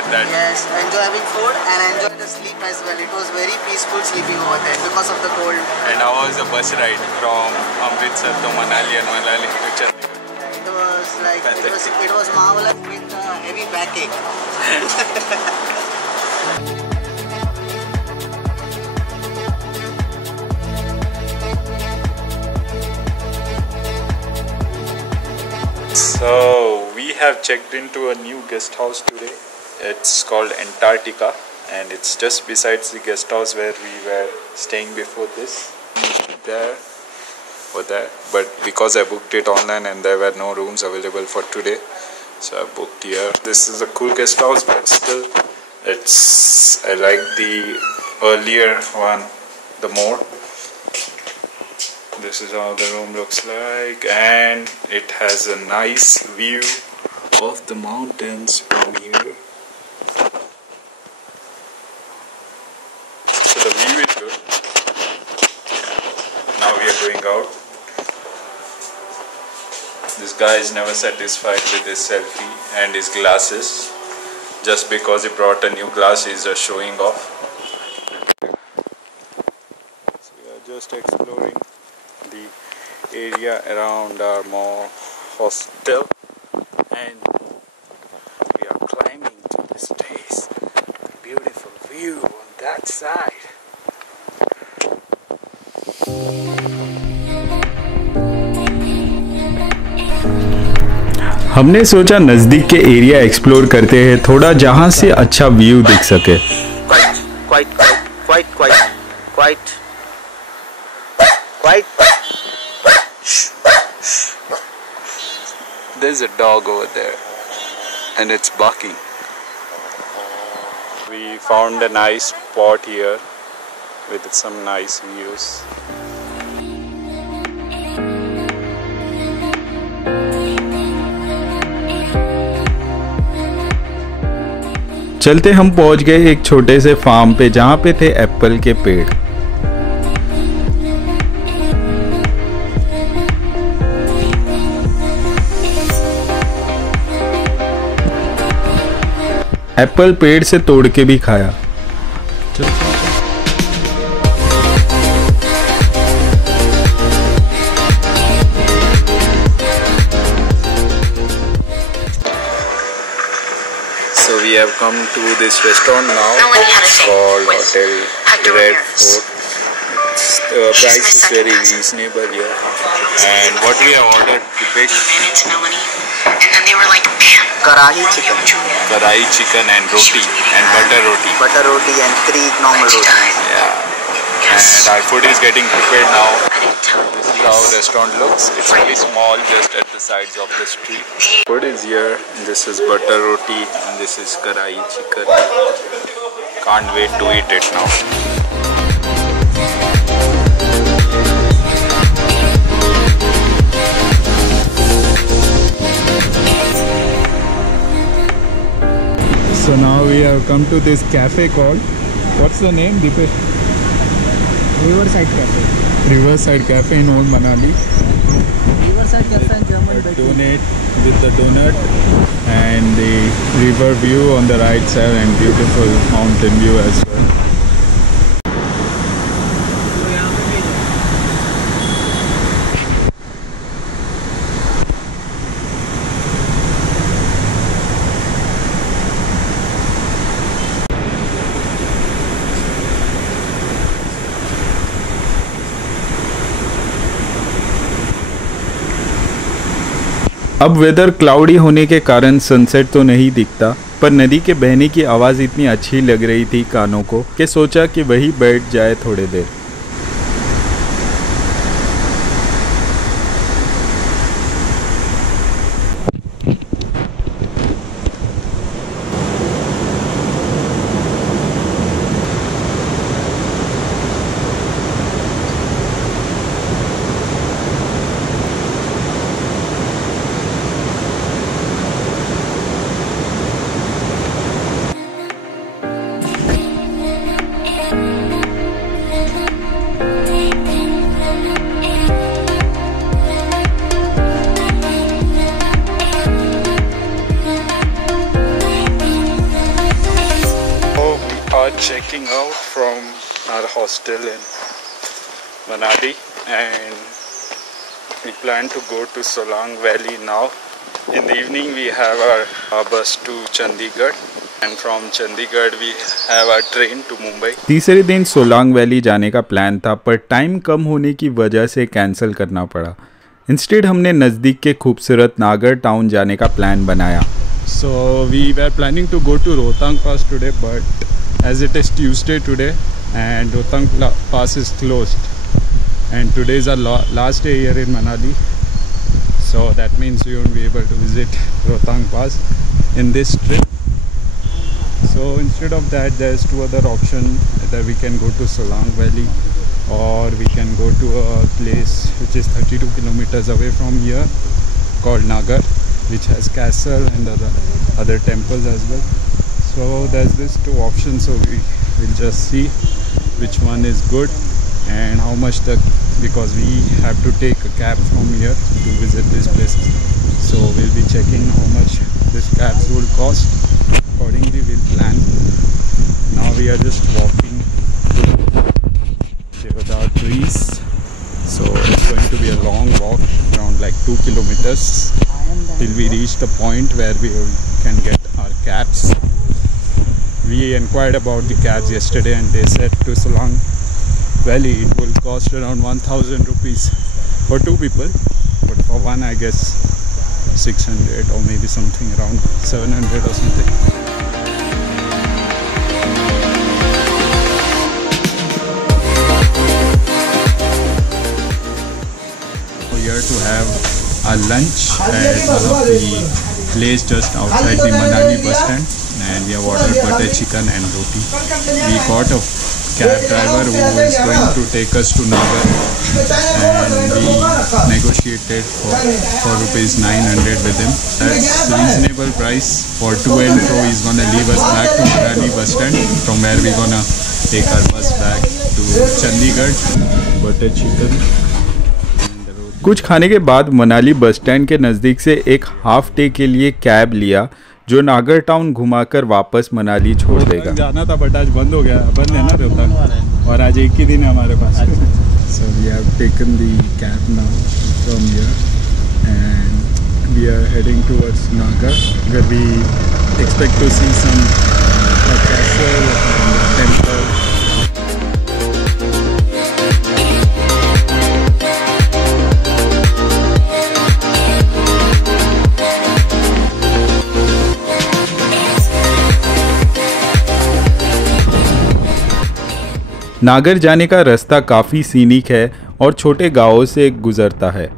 at that. Yes, enjoy having food and enjoy the sleep as well. It was very peaceful sleeping over there because of the cold. And how was the bus ride from Amritsar to Manali and Manali to Chandigarh? It was like it was marvelous with heavy backache. So we have checked into a new guest house today. It's called Antarctica and it's just besides the guest house where we were staying before this. There or there, but because I booked it online and there were no rooms available for today, so I booked here. This is a cool guest house, but still I like the earlier one the more. This is how the room looks like, and it has a nice view of the mountains from here. So the view is good. Now we are going out. This guy is never satisfied with his selfie and his glasses. Just because he brought a new glass, he's just showing off. So we are just exploring the area around our mall hostel, and we are climbing to this place. Beautiful view on that side. हमने सोचा नज़दीक के area explore करते हैं, थोड़ा जहां से अच्छा व्यू दिख सके। There's a dog over there and it's barking. We found a nice spot here with some nice views. चलते हम पहुंच गए एक छोटे से फार्म पे जहां पे थे एप्पल के पेड़। एप्पल पेड़ से तोड़ के भी खाया। So we have come to this restaurant now called Hotel Red Fort. The price is very reasonable here. And what we have ordered, Dipesh? Karahi chicken. Karahi chicken and roti and butter roti. Butter roti and 3 normal roti. Yeah. And our food is getting prepared now. This is how the restaurant looks. It's very small, just at the sides of the street. Food is here. This is butter roti and this is Karahi chicken. Can't wait to eat it now. So now we have come to this cafe called, what's the name, Dipesh? Riverside Cafe. Riverside Cafe in Old Manali. Riverside Cafe in German. Donate with the donut and the river view on the right side and beautiful mountain view as well. अब weather cloudy होने के कारण sunset तो नहीं दिखता, पर नदी के बहने की आवाज़ इतनी अच्छी लग रही थी कानों को कि सोचा कि वही बैठ जाए थोड़ी देर। are checking out from our hostel in Manali and we plan to go to Solang Valley now. In the evening we have our bus to Chandigarh and from Chandigarh we have our train to Mumbai. तीसरे दिन Solang valley जाने का plan था पर time कम होने की वजह से कैंसिल करना पड़ा। इंस्टेड हमने नज़दीक के खूबसूरत नागर टाउन जाने का प्लान बनाया। So we were planning to go to Rohtang Pass today, but as it is Tuesday today and Rohtang Pass is closed and today is our last day here in Manali, so that means we won't be able to visit Rohtang Pass in this trip. So instead of that there's two other options, either we can go to Solang Valley or we can go to a place which is 32 kilometers away from here called Nagar, which has castle and other temples as well. So there's these two options, so we will just see which one is good and how much because we have to take a cab from here to visit these places. So we'll be checking how much this cabs will cost. Accordingly we'll plan. Now we are just walking to Deodar trees. So it's going to be a long walk, around like 2 kilometers. Till we reach the point where we can get our cabs. We inquired about the cabs yesterday and they said to Solang Valley it will cost around 1000 rupees for 2 people, but for one I guess 600 or maybe something around 700 or something. Here to have our lunch at one of the place just outside the Manali bus stand, and we have ordered butter chicken and roti. We got a cab driver who is going to take us to Nagar and we negotiated for rupees 900 with him. That's reasonable price for to and fro. He's gonna leave us back to Manali bus stand, from where we're gonna take our bus back to Chandigarh. Butter chicken. कुछ खाने के बाद Manali bus stand के नज़दीक से एक half day के लिए कैब लिया जो नागर टाउन घुमाकर वापस मनाली छोड़ देगा। जाना था बट आज बंद हो गया, बंद है ना रोहतंग, और आज एक ही दिन है हमारे पास। So we have taken the cab now from here and we are heading towards Nagar where we expect to see some castle and temple. नागर जाने का रास्ता काफ़ी सीनिक है और छोटे गांवों से गुजरता है।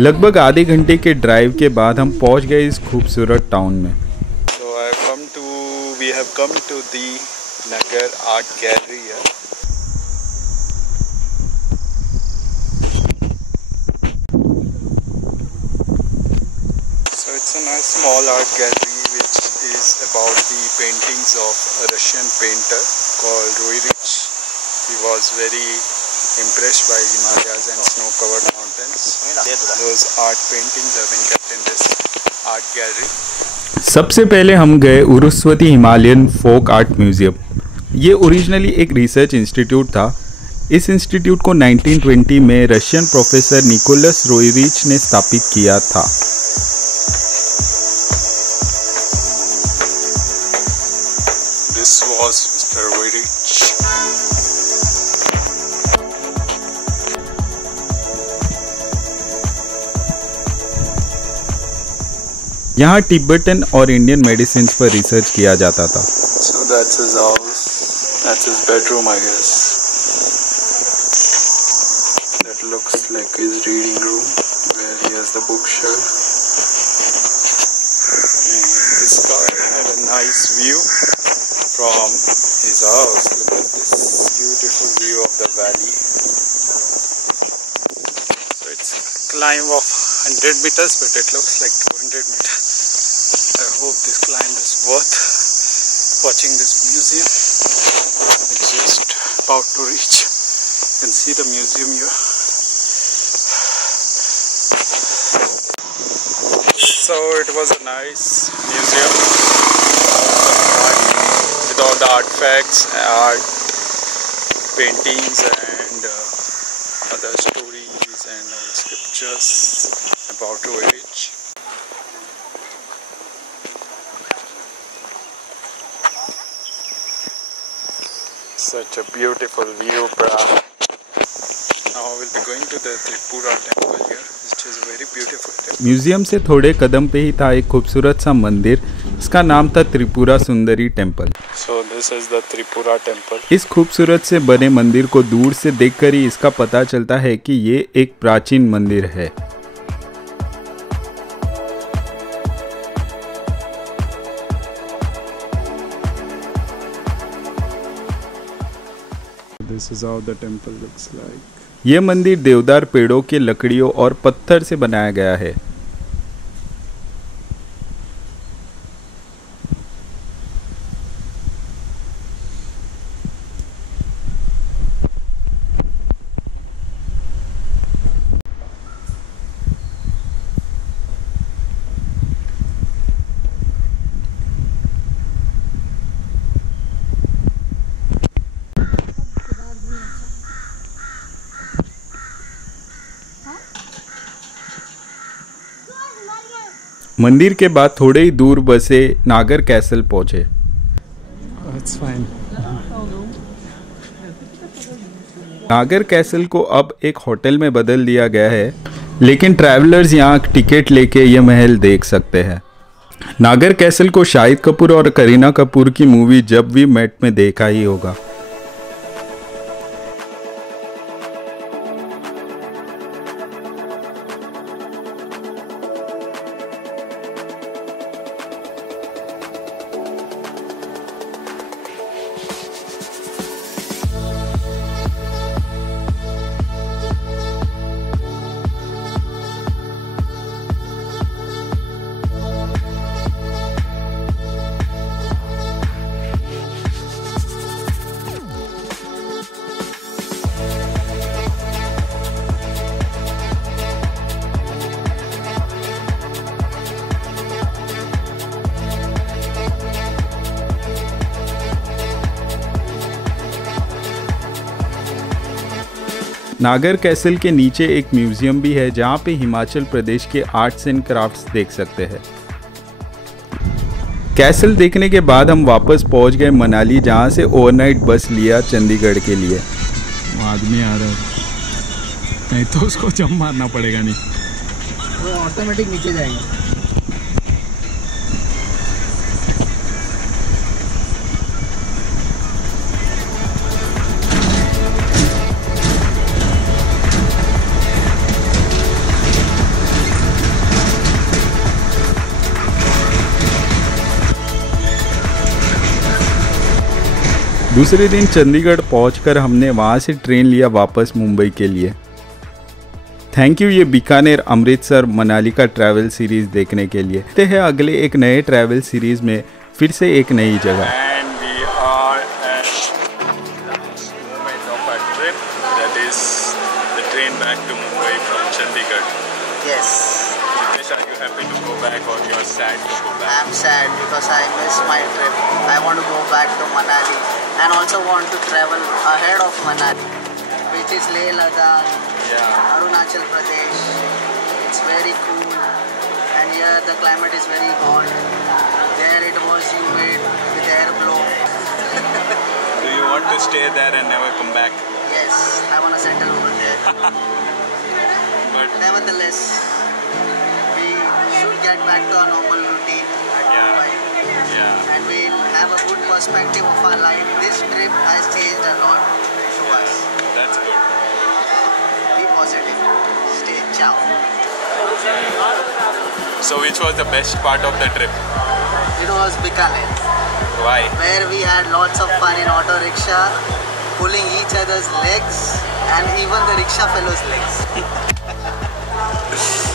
लगभग आधे घंटे के ड्राइव के बाद हम पहुंच गए इस खूबसूरत टाउन में। So we have come to the Nagar Art Gallery here. So it's a nice small art gallery which is about the paintings of a Russian painter called Roerich. He was very impressed by Himalayas and snow-covered mountains. Those art paintings have been kept in this art gallery. सबसे पहले हम गए उरुस्वती Himalayan folk art museum. ये originally एक research institute था। इस institute को 1920 में रशियन प्रोफेसर निकोलस रोयरिच ने स्थापित किया था। This was Mr. Roerich. यहाँ तिब्बतन और इंडियन मेडिसिन पर रिसर्च किया जाता था। So that's his house. That's his bedroom, I guess. That looks like his reading room, where he has the bookshelf. And this guy had a nice view from his house. Look at this beautiful view of the valley. So it's a climb of 100 meters, but it looks like 200 meters. I hope this climb is worth watching this museum. It's just about to reach. You can see the museum here. So it was a nice museum with all the artifacts, art, paintings and other stories and scriptures about age. Such a beautiful view, brah. Now we'll be going to the Tripura temple here, which is a very beautiful temple. Museum से थोड़े कदम पे ही था एक खूबसूरत सा मंदिर। इसका नाम था Tripura Sundari temple. So this is the Tripura temple. इस खूबसूरत से बने मंदिर को दूर से देखकर ही इसका पता चलता है कि ये एक प्राचीन मंदिर है। This is how the temple looks like. ये मंदिर देवदार पेड़ों के लकड़ियों और पत्थर से बनाया गया है। मंदिर के बाद थोड़े ही दूर बसे नागर कैसल पहुंचे। It's fine. नागर कैसल को अब एक होटल में बदल दिया गया है, लेकिन ट्रैवलर्स यहाँ टिकट लेके ये महल देख सकते हैं। नागर कैसल को शाहिद कपूर और करीना कपूर की मूवी जब वी मेट में देखा ही होगा। नागर कैसल के नीचे एक म्यूजियम भी है जहाँ पे हिमाचल प्रदेश के आर्ट्स एंड क्राफ्ट्स देख सकते हैं। कैसल देखने के बाद हम वापस पहुँच गए मनाली, जहाँ से ओवरनाइट बस लिया चंडीगढ़ के लिए। वो आदमी आ रहा है, नहीं तो उसको जंप मारना पड़ेगा। नहीं वो ऑटोमेटिक नीचे जाएंगे। दूसरे दिन चंडीगढ़ पहुंचकर हमने वहां से ट्रेन लिया वापस मुंबई के लिए। थैंक यू ये बीकानेर, अमृतसर, मनाली का ट्रैवल सीरीज देखने के लिए। देखते हैं अगले एक नए ट्रैवल सीरीज में फिर से एक नई जगह। And we are at the moment of our trip, that is the train back to Mumbai from Chandigarh. Yes. Jitesh, are you happy to go back or you are sad to go back? I'm sad because I miss my trip. I want to go back to Manali and also want to travel ahead of Manali, which is Leh Ladakh, Yeah. Arunachal Pradesh. It's very cool and here the climate is very hot. There it was humid with air blow. Do you want to stay there and never come back? Yes, I want to settle over there. But Nevertheless, we should get back to our normal routine at Yeah. Mumbai. yeah, And we'll have a good perspective of our life. This trip has changed a lot to us. that's good. Be positive. Stay ciao. So which was the best part of the trip? It was Bikaner. Why? where we had lots of fun in auto rickshaw, pulling each other's legs and even the rickshaw fellows' legs.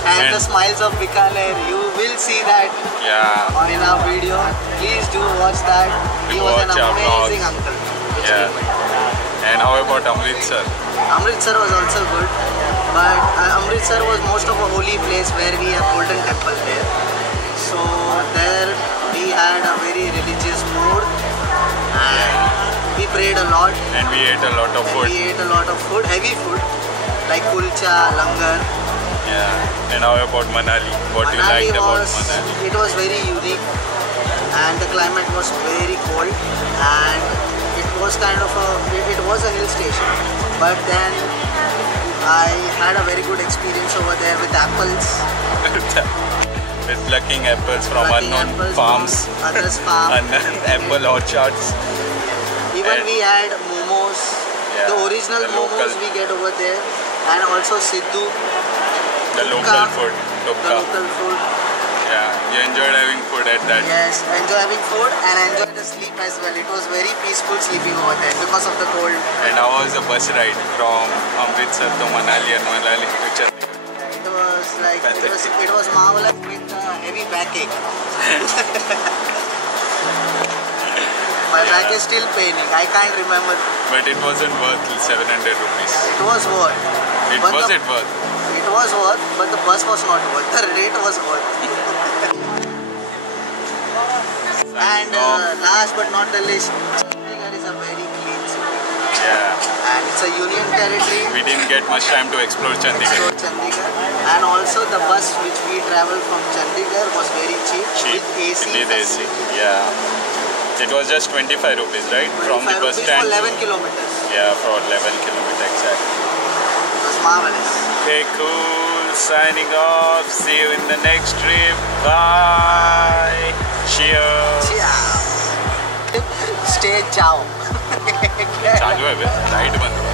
And the smiles of Bikaner, you will see that Yeah. in our video. Please do watch that. He was an Watch our amazing vlogs. uncle. Yeah. And how about Amritsar? Amritsar was also good, but Amritsar was most of a holy place where we have Golden Temple there. So there we had a very religious mood and we prayed a lot. And we ate a lot of food. We ate a lot of food, heavy food like kulcha, langar. Yeah. And how about Manali? What you Manali liked about was, Manali? it was very unique and the climate was very cold and it was kind of it was a hill station, but then I had a very good experience over there with apples. With plucking apples from Plucking unknown apples farms, from others' farm. unknown apple orchards. Even And- we had momos, Yeah, the original the momos local- we get over there, and also Siddu, The Tukka, local food, the tukka. local food. Yeah, you enjoyed having food at that. Yes, enjoy having food and enjoy the sleep as well. It was very peaceful sleeping over there because of the cold. And how was the bus ride from Amritsar to Manali and Manali to Chandigarh? It was like it was marvelous with heavy backache. My back is still paining. I can't remember. But it wasn't worth 700 rupees. It was worth. It But was the- it worth? It was worth, but the bus was not worth. The rate was worth. And last but not the least, Chandigarh is a very clean city. Yeah. And it's a union territory. We didn't get much time to explore Chandigarh. Chandigarh. And also the bus which we traveled from Chandigarh was very cheap, Cheap. with AC. With AC. Yeah. It was just 25 rupees, right? From the 25 bus rupees stand. for 11 kilometers. Yeah, for 11 kilometers exactly. It was marvelous. Okay, cool. Signing off. See you in the next trip. Bye. Cheers. Yeah. Stay ciao. चालू है बे, light बंद हुआ